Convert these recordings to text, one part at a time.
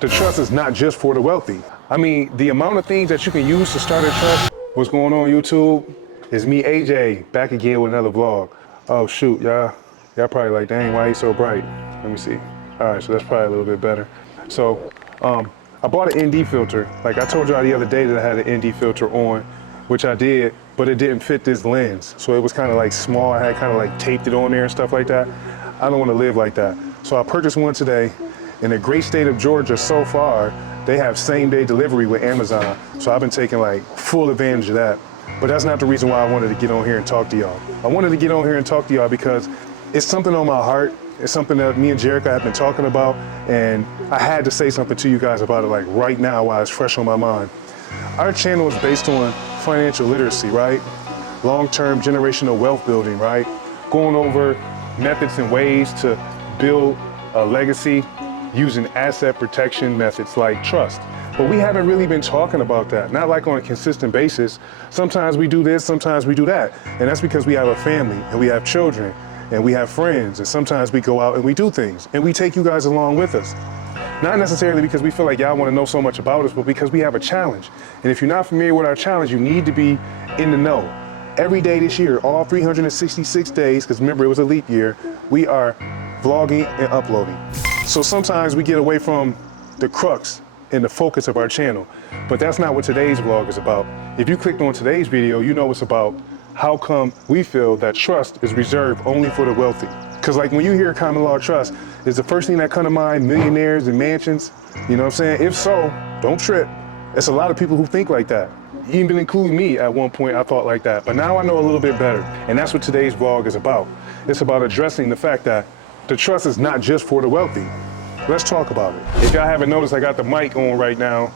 the trust is not just for the wealthy. I mean, the amount of things that you can use to start a trust. What's going on YouTube? It's me, AJ, back again with another vlog. Oh shoot, y'all probably like, dang, why are you so bright? Let me see. All right, so that's probably a little bit better. So I bought an ND filter. Like I told y'all the other day that I had an ND filter on, which I did, but it didn't fit this lens. So it was kind of like small. I had kind of like taped it on there and stuff like that. I don't want to live like that. So I purchased one today. In the great state of Georgia so far, they have same-day delivery with Amazon. So I've been taking like full advantage of that. But that's not the reason why I wanted to get on here and talk to y'all. I wanted to get on here and talk to y'all because it's something on my heart. It's something that me and Jerica have been talking about, and I had to say something to you guys about it like right now while it's fresh on my mind. Our channel is based on financial literacy, right? Long-term generational wealth building, right? Going over methods and ways to build a legacy using asset protection methods like trust. But we haven't really been talking about that, not like on a consistent basis. Sometimes we do this, sometimes we do that. And that's because we have a family and we have children and we have friends, and sometimes we go out and we do things and we take you guys along with us. Not necessarily because we feel like y'all want to know so much about us, but because we have a challenge. And if you're not familiar with our challenge, you need to be in the know. Every day this year, all 366 days, because remember it was a leap year, we are vlogging and uploading. So sometimes we get away from the crux and the focus of our channel, but that's not what today's vlog is about. If you clicked on today's video, you know it's about how come we feel that trust is reserved only for the wealthy. Because like when you hear common law trust, is the first thing that come to mind millionaires and mansions? You know what I'm saying? If so, don't trip. It's a lot of people who think like that. Even including me at one point, I thought like that. But now I know a little bit better. And that's what today's vlog is about. It's about addressing the fact that the trust is not just for the wealthy. Let's talk about it. If y'all haven't noticed, I got the mic on right now.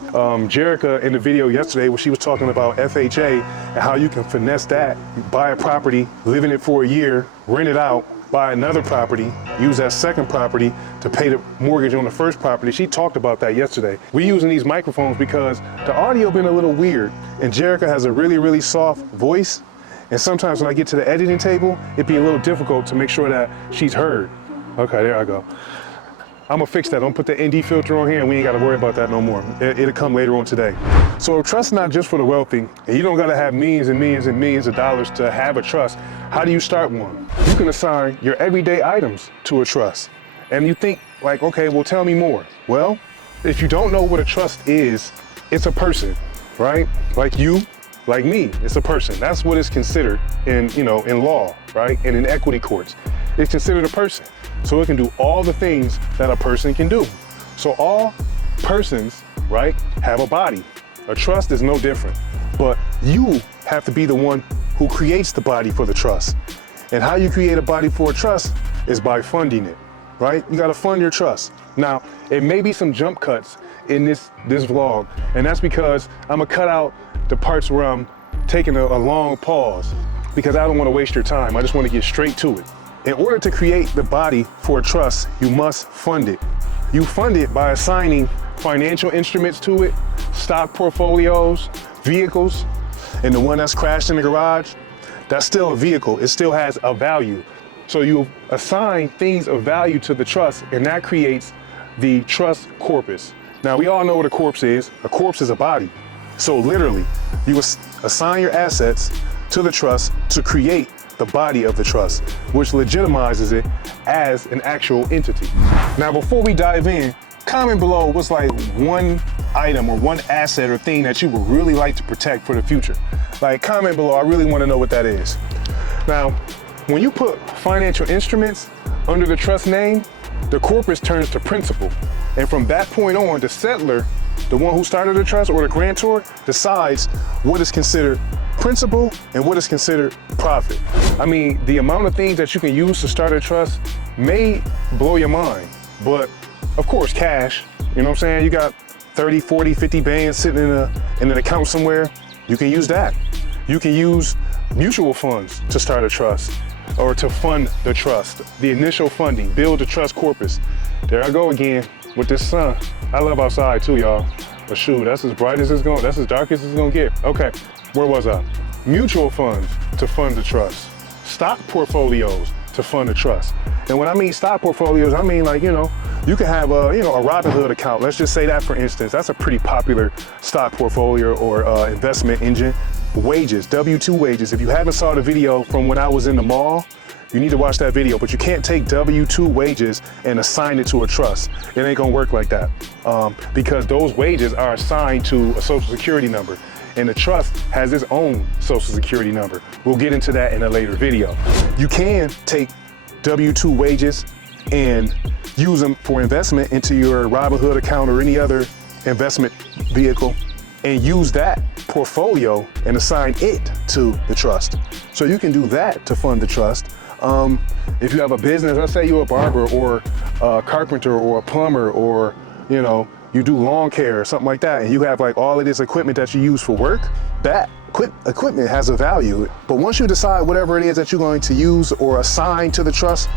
Jerica in the video yesterday where she was talking about FHA and how you can finesse that, buy a property, live in it for a year, rent it out, buy another property, use that second property to pay the mortgage on the first property. She talked about that yesterday. We're using these microphones because the audio been a little weird, and Jerica has a really, really soft voice. And sometimes when I get to the editing table, it'd be a little difficult to make sure that she's heard. Okay, there I go. I'm gonna fix that. I'm gonna put the ND filter on here and we ain't gotta worry about that no more. It'll come later on today. So trust not just for the wealthy, and you don't gotta have millions and millions and millions of dollars to have a trust. How do you start one? You can assign your everyday items to a trust. And you think like, okay, well tell me more. Well, if you don't know what a trust is, it's a person, right? Like you, like me, it's a person. That's what is considered in law, right? And in equity courts. It's considered a person. So it can do all the things that a person can do. So all persons, right, have a body. A trust is no different. But you have to be the one who creates the body for the trust. And how you create a body for a trust is by funding it, right? You gotta fund your trust. Now, it may be some jump cuts in this vlog, and that's because I'm gonna cut out the parts where I'm taking a long pause because I don't wanna waste your time. I just wanna get straight to it. In order to create the body for a trust, you must fund it. You fund it by assigning financial instruments to it, stock portfolios, vehicles, and the one that's crashed in the garage, that's still a vehicle. It still has a value. So you assign things of value to the trust, and that creates the trust corpus. Now, we all know what a corpse is. A corpse is a body. So literally, you assign your assets to the trust to create the body of the trust, which legitimizes it as an actual entity. Now, before we dive in, comment below what's like one item or one asset or thing that you would really like to protect for the future. Like, comment below, I really want to know what that is. Now, when you put financial instruments under the trust name, the corpus turns to principal. And from that point on, the settlor, the one who started the trust or the grantor, decides what is considered principal and what is considered profit. I mean, the amount of things that you can use to start a trust may blow your mind, but of course, cash, you know what I'm saying? You got 30, 40, 50 bands sitting in an account somewhere, you can use that. You can use mutual funds to start a trust or to fund the trust, the initial funding, build the trust corpus. There I go again with this sun. I love outside too, y'all. But shoot, that's as bright as it's going, that's as dark as it's gonna get. Okay, where was I? Mutual funds to fund the trust. Stock portfolios to fund a trust. And when I mean stock portfolios, I mean like, you can have a Robinhood account. Let's just say that, for instance. That's a pretty popular stock portfolio or investment engine. Wages, W-2 wages. If you haven't saw the video from when I was in the mall, you need to watch that video, but you can't take W-2 wages and assign it to a trust. It ain't gonna work like that because those wages are assigned to a social security number, and the trust has its own social security number. We'll get into that in a later video. You can take W-2 wages and use them for investment into your Robinhood account or any other investment vehicle and use that portfolio and assign it to the trust. So you can do that to fund the trust. If you have a business, let's say you're a barber or a carpenter or a plumber or, you do lawn care or something like that, and you have like all of this equipment that you use for work, that equipment has a value. But once you decide whatever it is that you're going to use or assign to the trust,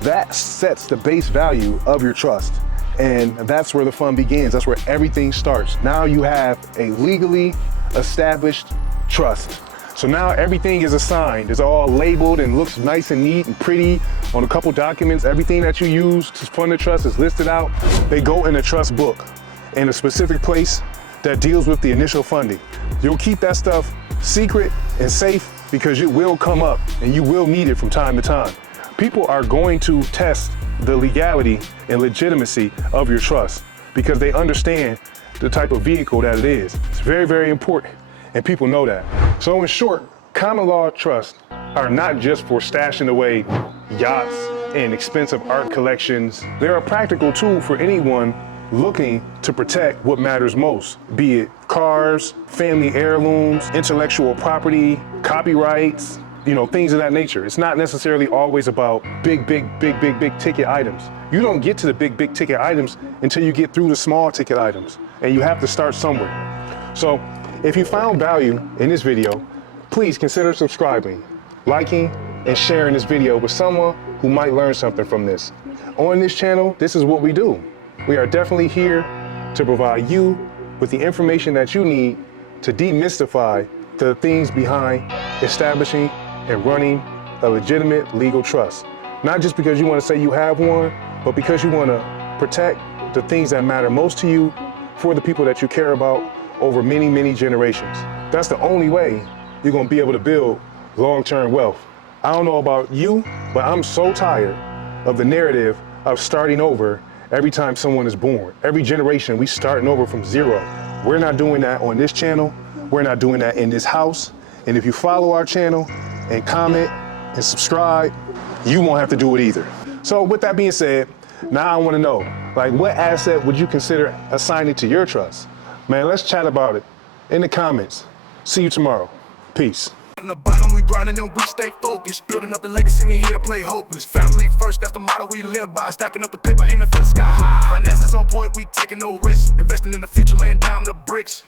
that sets the base value of your trust. And that's where the fun begins. That's where everything starts. Now you have a legally established trust. So now everything is assigned. It's all labeled and looks nice and neat and pretty on a couple documents. Everything that you use to fund the trust is listed out. They go in a trust book in a specific place that deals with the initial funding. You'll keep that stuff secret and safe because it will come up and you will need it from time to time. People are going to test the legality and legitimacy of your trust because they understand the type of vehicle that it is. It's very, very important, and people know that. So in short, common law trusts are not just for stashing away yachts and expensive art collections. They're a practical tool for anyone looking to protect what matters most, be it cars, family heirlooms, intellectual property, copyrights, things of that nature. It's not necessarily always about big ticket items. You don't get to the big ticket items until you get through the small ticket items, and you have to start somewhere. So if you found value in this video, please consider subscribing, liking, and sharing this video with someone who might learn something from this. On this channel, this is what we do. We are definitely here to provide you with the information that you need to demystify the things behind establishing and running a legitimate legal trust. Not just because you want to say you have one, but because you want to protect the things that matter most to you for the people that you care about over many, many generations. That's the only way you're going to be able to build long-term wealth. I don't know about you, but I'm so tired of the narrative of starting over every time someone is born. Every generation, we starting over from zero. We're not doing that on this channel. We're not doing that in this house. And if you follow our channel and comment and subscribe, you won't have to do it either. So with that being said, now I want to know, what asset would you consider assigning to your trust? Man, let's chat about it in the comments. See you tomorrow. Peace. On the bottom, we grinding and we stay focused. Building up the legacy, we here play hopeless. Family first, that's the motto we live by. Stacking up the paper, aiming for the sky high. Finances on point, we taking no risks. Investing in the future, laying down the bricks.